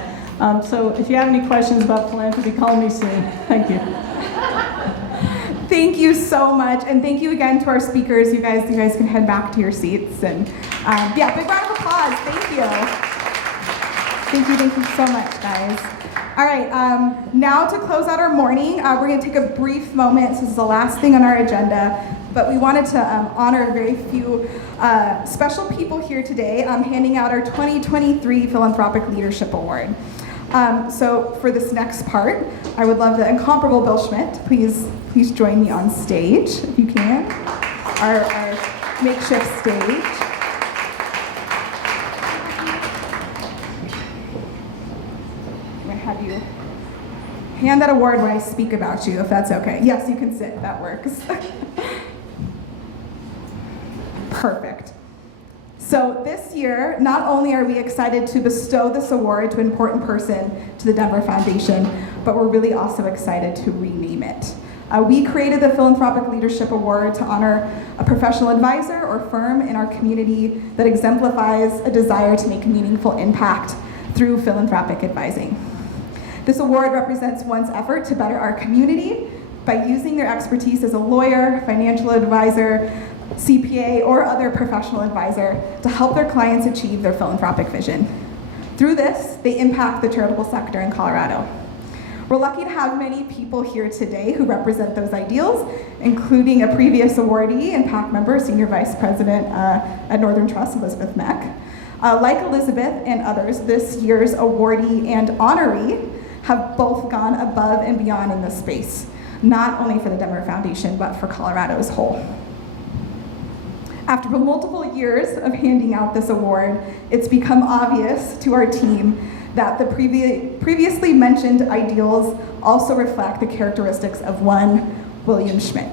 So if you have any questions about philanthropy, call me soon. Thank you. Thank you so much, and thank you again to our speakers. You guys can head back to your seats, and yeah, big round of applause. Thank you so much, guys. All right, now to close out our morning, we're going to take a brief moment. This is the last thing on our agenda, but we wanted to honor very few special people here today, handing out our 2023 Philanthropic Leadership Award. So for this next part, I would love the incomparable Bill Schmidt. Please join me on stage, if you can. Our makeshift stage. I'm going to have you hand that award when I speak about you, if that's okay. Yes, you can sit. That works. Perfect. So this year, not only are we excited to bestow this award to an important person to the Denver Foundation, but we're really also excited to rename it. We created the Philanthropic Leadership Award to honor a professional advisor or firm in our community that exemplifies a desire to make meaningful impact through philanthropic advising. This award represents one's effort to better our community by using their expertise as a lawyer, financial advisor, CPA, or other professional advisor to help their clients achieve their philanthropic vision. Through this, they impact the charitable sector in Colorado. We're lucky to have many people here today who represent those ideals, including a previous awardee and PAC member, Senior Vice President at Northern Trust, Elizabeth Meck. Like Elizabeth and others, this year's awardee and honoree have both gone above and beyond in this space, not only for the Denver Foundation, but for Colorado as a whole. After multiple years of handing out this award, it's become obvious to our team that the previously mentioned ideals also reflect the characteristics of one William Schmidt.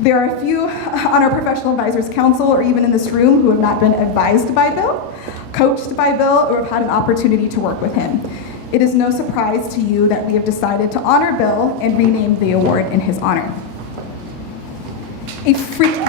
There are a few on our Professional Advisors Council or even in this room who have not been advised by Bill, coached by Bill, or have had an opportunity to work with him. It is no surprise to you that we have decided to honor Bill and rename the award in his honor. A frequent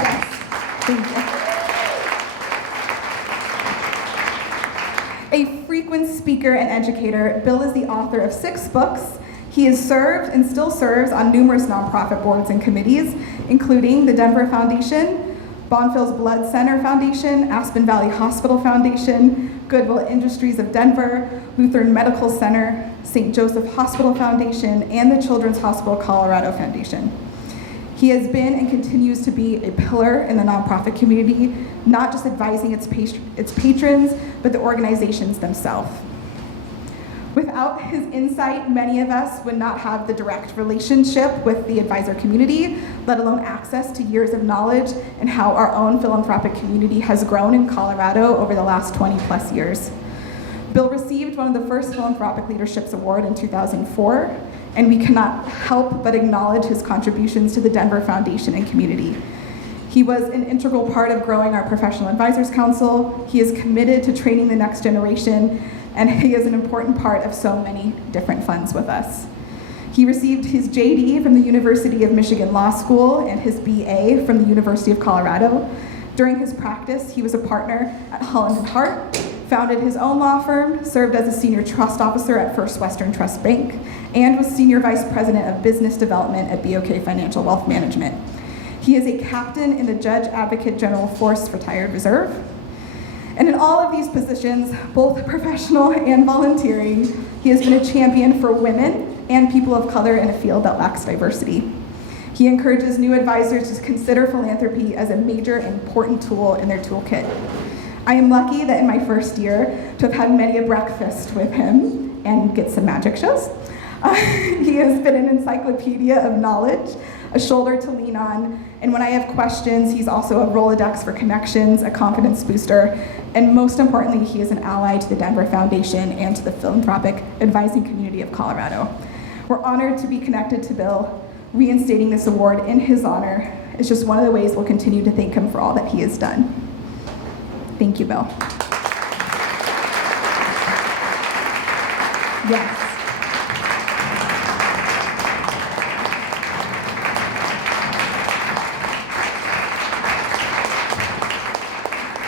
speaker and educator, Bill is the author of 6 books. He has served and still serves on numerous nonprofit boards and committees, including the Denver Foundation, Bonfils Blood Center Foundation, Aspen Valley Hospital Foundation, Goodwill Industries of Denver, Lutheran Medical Center, St. Joseph Hospital Foundation, and the Children's Hospital Colorado Foundation. He has been and continues to be a pillar in the nonprofit community, not just advising its patrons, but the organizations themselves. Without his insight, many of us would not have the direct relationship with the advisor community, let alone access to years of knowledge and how our own philanthropic community has grown in Colorado over the last 20 plus years. Bill received one of the first Philanthropic Leaderships Award in 2004, and we cannot help but acknowledge his contributions to the Denver Foundation and community. He was an integral part of growing our Professional Advisors Council. He is committed to training the next generation, and he is an important part of so many different funds with us. He received his JD from the University of Michigan Law School and his BA from the University of Colorado. During his practice, he was a partner at Holland & Hart, founded his own law firm, served as a senior trust officer at First Western Trust Bank, and was senior vice president of business development at BOK Financial Wealth Management. He is a captain in the Judge Advocate General Force Retired Reserve. And in all of these positions, both professional and volunteering, he has been a champion for women and people of color in a field that lacks diversity. He encourages new advisors to consider philanthropy as a major and important tool in their toolkit. I am lucky that in my first year to have had many a breakfast with him and get some magic shows. He has been an encyclopedia of knowledge, a shoulder to lean on, and when I have questions, he's also a Rolodex for connections, a confidence booster, and most importantly, he is an ally to the Denver Foundation and to the philanthropic advising community of Colorado. We're honored to be connected to Bill. Reinstating this award in his honor is just one of the ways we'll continue to thank him for all that he has done. Thank you, Bill. Yes.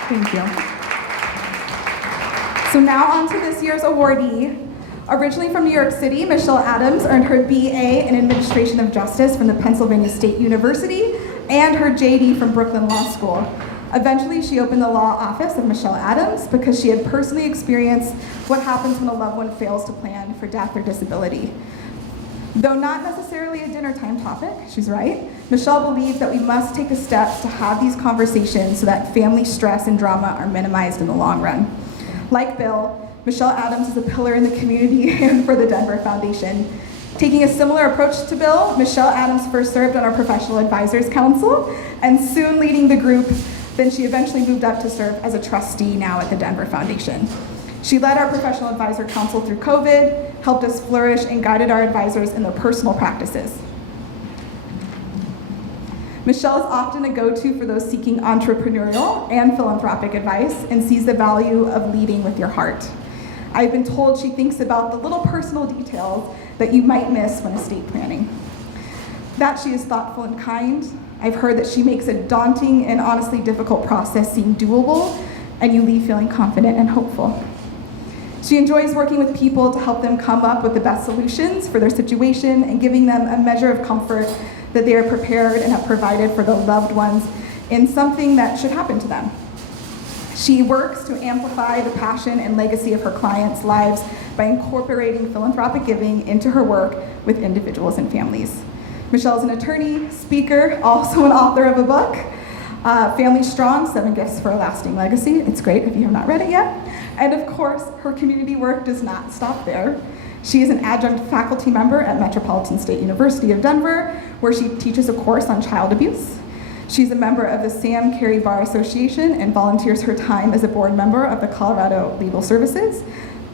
Thank you. So now on to this year's awardee. Originally from New York City, Michelle Adams earned her BA in Administration of Justice from the Pennsylvania State University and her JD from Brooklyn Law School. Eventually, she opened the law office of Michelle Adams because she had personally experienced what happens when a loved one fails to plan for death or disability. Though not necessarily a dinner time topic, she's right, Michelle believes that we must take the steps to have these conversations so that family stress and drama are minimized in the long run. Like Bill, Michelle Adams is a pillar in the community and for the Denver Foundation. Taking a similar approach to Bill, Michelle Adams first served on our Professional Advisors Council and soon leading the group. Then she eventually moved up to serve as a trustee now at the Denver Foundation. She led our Professional Advisor Council through COVID, helped us flourish, and guided our advisors in their personal practices. Michelle is often a go-to for those seeking entrepreneurial and philanthropic advice and sees the value of leading with your heart. I've been told she thinks about the little personal details that you might miss when estate planning. That she is thoughtful and kind. I've heard that she makes a daunting and honestly difficult process seem doable, and you leave feeling confident and hopeful. She enjoys working with people to help them come up with the best solutions for their situation and giving them a measure of comfort that they are prepared and have provided for the loved ones in something that should happen to them. She works to amplify the passion and legacy of her clients' lives by incorporating philanthropic giving into her work with individuals and families. Michelle is an attorney, speaker, also an author of a book, Family Strong, 7 Gifts for a Lasting Legacy. It's great if you have not read it yet. And of course, her community work does not stop there. She is an adjunct faculty member at Metropolitan State University of Denver, where she teaches a course on child abuse. She's a member of the Sam Carey Bar Association and volunteers her time as a board member of the Colorado Legal Services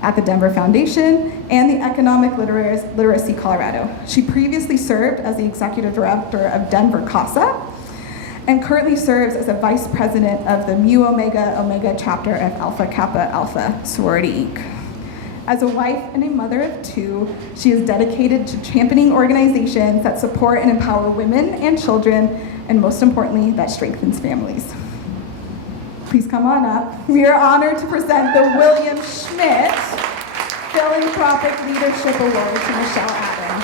at the Denver Foundation and the Economic Literacy Colorado. She previously served as the executive director of Denver CASA and currently serves as a vice president of the Mu Omega Omega chapter of Alpha Kappa Alpha Sorority Inc. As a wife and a mother of 2, she is dedicated to championing organizations that support and empower women and children, and most importantly, that strengthens families. Please come on up. We are honored to present the William Schmidt Philanthropic Leadership Award to Michelle Adams.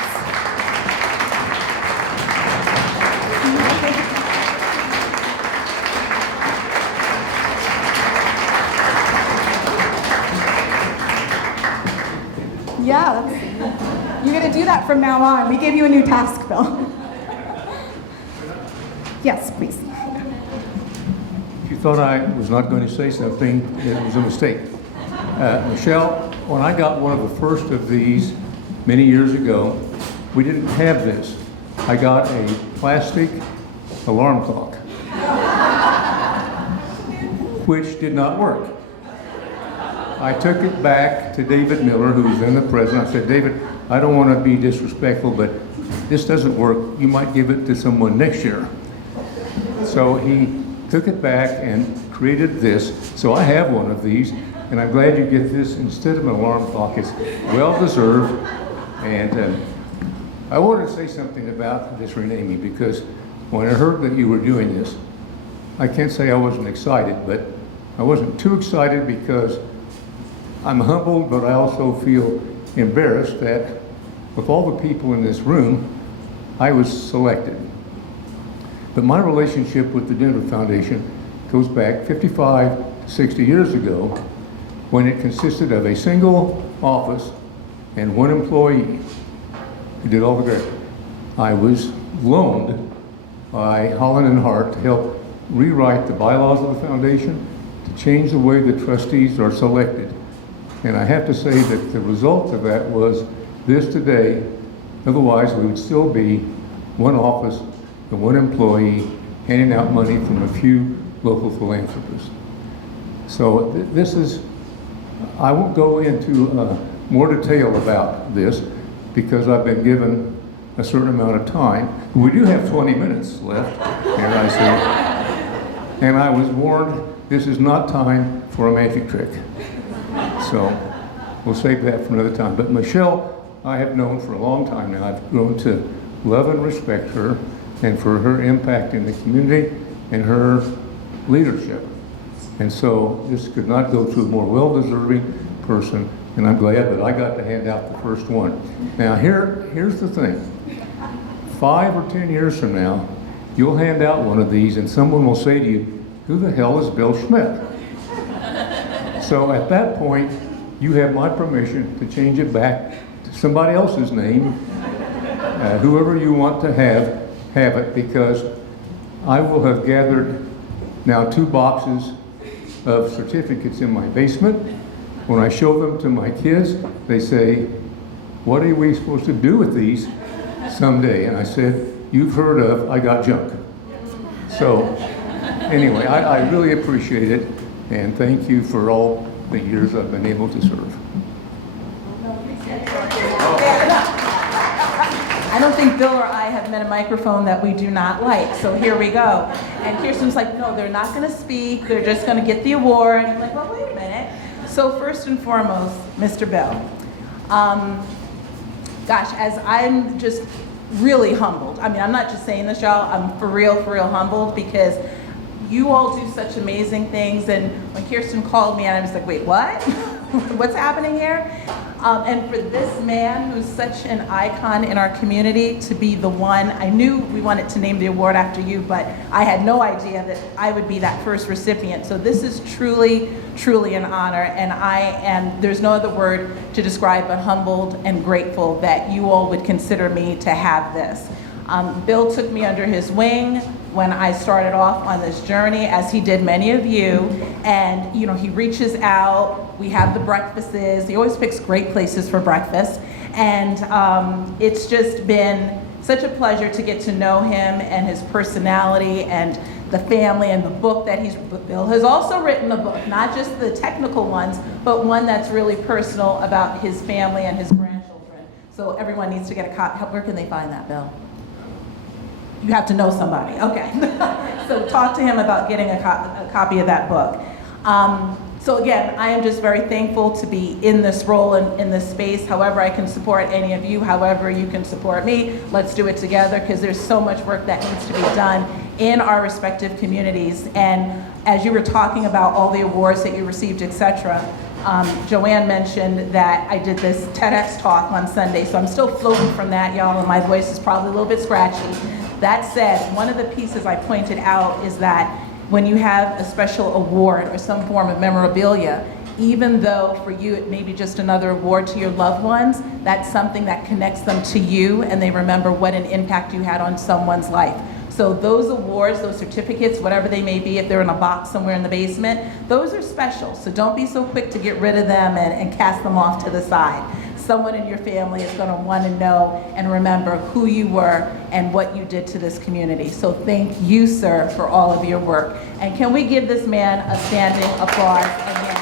Yeah, you're gonna do that from now on. We gave you a new task, Bill. Yes, please. If you thought I was not going to say something, it was a mistake. Michelle, when I got one of the first of these many years ago, we didn't have this. I got a plastic alarm clock, which did not work. I took it back to David Miller, who's then the president. I said, David, I don't want to be disrespectful, but this doesn't work. You might give it to someone next year. So he took it back and created this. So I have one of these, and I'm glad you get this instead of an alarm clock. It's well-deserved. And I wanted to say something about this renaming, because when I heard that you were doing this, I can't say I wasn't excited, but I wasn't too excited because I'm humbled, but I also feel embarrassed that with all the people in this room, I was selected. But my relationship with the Denver Foundation goes back 55 to 60 years ago, when it consisted of a single office and 1 employee who did all the work. I was loaned by Holland and Hart to help rewrite the bylaws of the foundation, to change the way the trustees are selected. And I have to say that the result of that was this today. Otherwise, we would still be one office and one employee handing out money from a few local philanthropists. So this is, I won't go into more detail about this because I've been given a certain amount of time. We do have 20 minutes left, here I see. And I was warned this is not time for a magic trick. So we'll save that for another time. But Michelle, I have known for a long time now. I've grown to love and respect her and for her impact in the community and her leadership. And so this could not go to a more well-deserving person, and I'm glad that I got to hand out the first one. Now here's the thing. 5 or 10 years from now, you'll hand out one of these and someone will say to you, who the hell is Bill Schmidt? So at that point, you have my permission to change it back to somebody else's name, whoever you want to have it, because I will have gathered now 2 boxes of certificates in my basement. When I show them to my kids, they say, what are we supposed to do with these someday? And I said, you've heard of, I got junk. So anyway, I really appreciate it, and thank you for all the years I've been able to serve. I don't think Bill or I have met a microphone that we do not like, so here we go. And Kirsten's like, no, they're not going to speak, they're just going to get the award. And I'm like, well, wait a minute. So first and foremost, Mr. Bill, gosh, as I'm just really humbled. I mean, I'm not just saying this, y'all, I'm for real humbled, because you all do such amazing things. And when Kirsten called me, and I was like, wait, what? What's happening here? And for this man who's such an icon in our community to be the one, I knew we wanted to name the award after you, but I had no idea that I would be that first recipient. So this is truly an honor, and there's no other word to describe but humbled and grateful that you all would consider me to have this. Bill took me under his wing when I started off on this journey, as he did many of you, and you know, he reaches out, we have the breakfasts, he always picks great places for breakfast, and it's just been such a pleasure to get to know him and his personality and the family and the book that Bill has also written a book, not just the technical ones, but one that's really personal about his family and his grandchildren. So everyone needs to get a copy. Where can they find that, Bill? You have to know somebody, okay. So talk to him about getting a copy of that book. So again, I am just very thankful to be in this role and in this space. However I can support any of you, however you can support me, let's do it together, because there's so much work that needs to be done in our respective communities. And as you were talking about all the awards that you received, etc., Joanne mentioned that I did this TEDx talk on Sunday, so I'm still floating from that, y'all, and my voice is probably a little bit scratchy. That said, one of the pieces I pointed out is that when you have a special award or some form of memorabilia, even though for you it may be just another award to your loved ones, that's something that connects them to you, and they remember what an impact you had on someone's life. So those awards, those certificates, whatever they may be, if they're in a box somewhere in the basement, those are special. So don't be so quick to get rid of them and cast them off to the side. Someone in your family is going to want to know and remember who you were and what you did to this community. So thank you, sir, for all of your work. And can we give this man a standing applause again?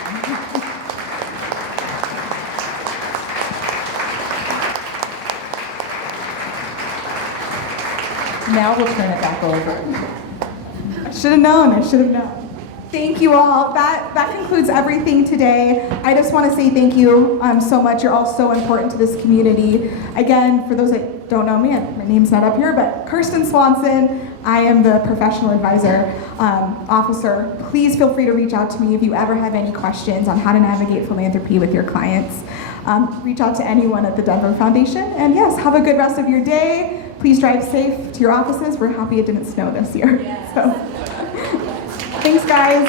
Now we'll turn it back over. I should have known. Thank you all. That concludes everything today. I just want to say thank you so much. You're all so important to this community. Again, for those that don't know me, my name's not up here, but Kirsten Swanson. I am the professional advisor officer. Please feel free to reach out to me if you ever have any questions on how to navigate philanthropy with your clients. Reach out to anyone at the Denver Foundation. And yes, have a good rest of your day. Please drive safe to your offices. We're happy it didn't snow this year. Yes. So, thanks, guys.